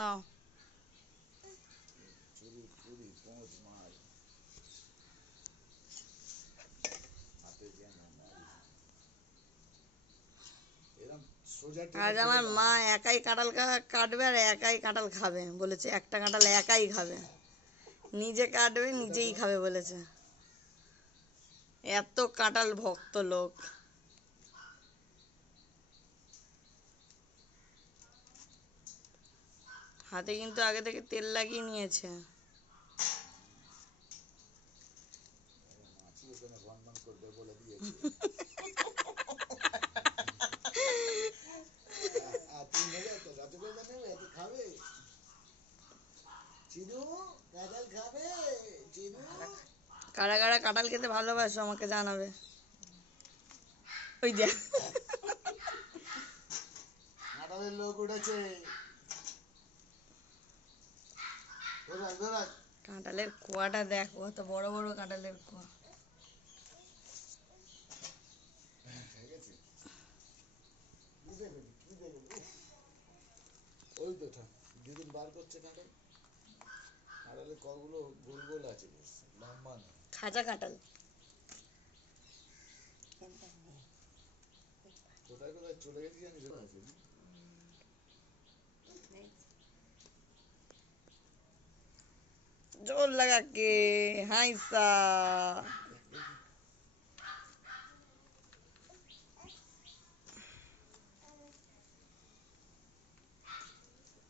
নাও আজ আমার মা একাই কাঁঠাল কাটবে আর একাই কাঁঠাল খাবে, বলেছে। একটা কাঁঠাল একাই খাবে। নিজে কাটবে, নিজেই খাবে, বলেছে। এত কাঁঠাল ভক্ত লোক। হাতে কিন্তু আগে থেকে তেল লাগিয়ে নিয়েছে। কারা কারা কাঁঠাল খেতে ভালোবাসো আমাকে জানাবে। ওই দেখ কাঁঠালের লোক উঠেছে। কাঁঠালের কোয়াটা দেখো কত বড় বড় কাঁঠালের কোয়া। ওই তো দিদিন বার করছে কাঁঠাল। কাঁঠালের কগুলো গোল গোল আছে বেশ লম্বা না খাঁচা কাঁঠাল। কোথায় কোথায় চলে গেছি জানিস? ওরা আছে না? জোর লাগা কে হাইসা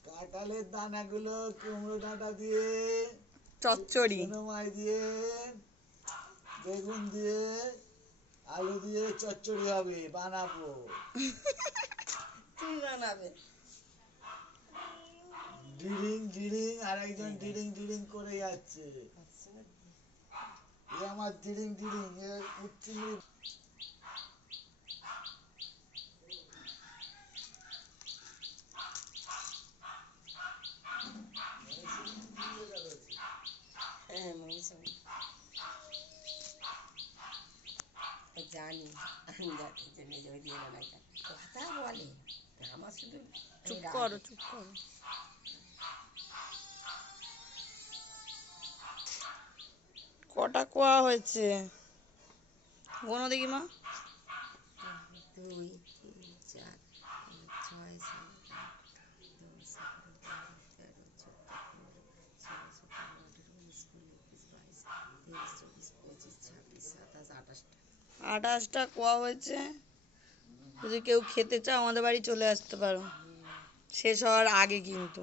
কাঁঠালের দানাগুলো কুমড়ো ডাঁটা দিয়ে চচ্চড়ি। মাই দিয়ে বেগুন দিয়ে আলু দিয়ে চচ্চড়ি হবে বানাবো। তুমি বানাবে। ডিরিং ডিরিং আর একজন ডিরিং ডিরিং করে যাচ্ছে। এ আমার ডিরিং ডিরিং এ উচ্চিংড়ি হ্যাঁ জানি আমি জানি যে মেজো দিয়ে বানাই কথা বলে আমার শুধু চুপ করো চুপ করো। কটা কোয়া হয়েছে? কোনো দেখি মা। আঠাশটা কোয়া হয়েছে। যদি কেউ খেতে চাও, আমাদের বাড়ি চলে আসতে পারো। শেষ হওয়ার আগে কিন্তু।